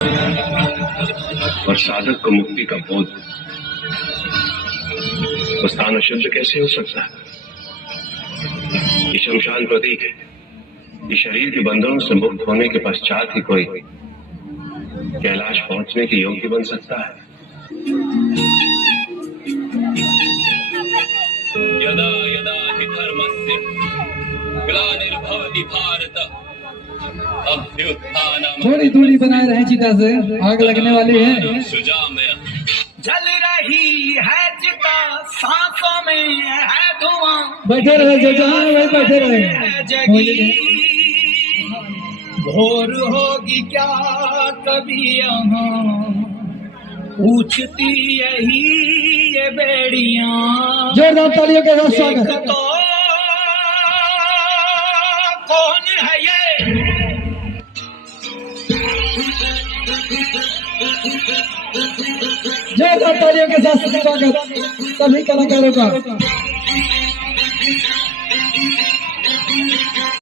और साधक को मुक्ति का बोध वो स्थान अशुद्ध कैसे हो सकता है? ये शमशान प्रतीक है। ये शरीर के बंधनों से मुक्त होने के पश्चात ही कोई कैलाश पहुंचने के योग्य बन सकता है। यदा यदा हि धर्मस्य ग्लानिर्भवति भारत अभ्युत्थानम्। थोड़ी दूरी बनाए रहे चिता से, आग लगने वाली है। सुजामय जल रही है चिता, सांसों में है धुआं। बैठे रहे जो जहाँ है वही बैठे रहे। जगी भोर होगी क्या कभी यहाँ, पूछती यही ये बेड़ियां। जोरदार तालियों के साथ स्वागत। तो कौन है ये? जोरदार तालियों के साथ स्वागत सभी कलाकारों का।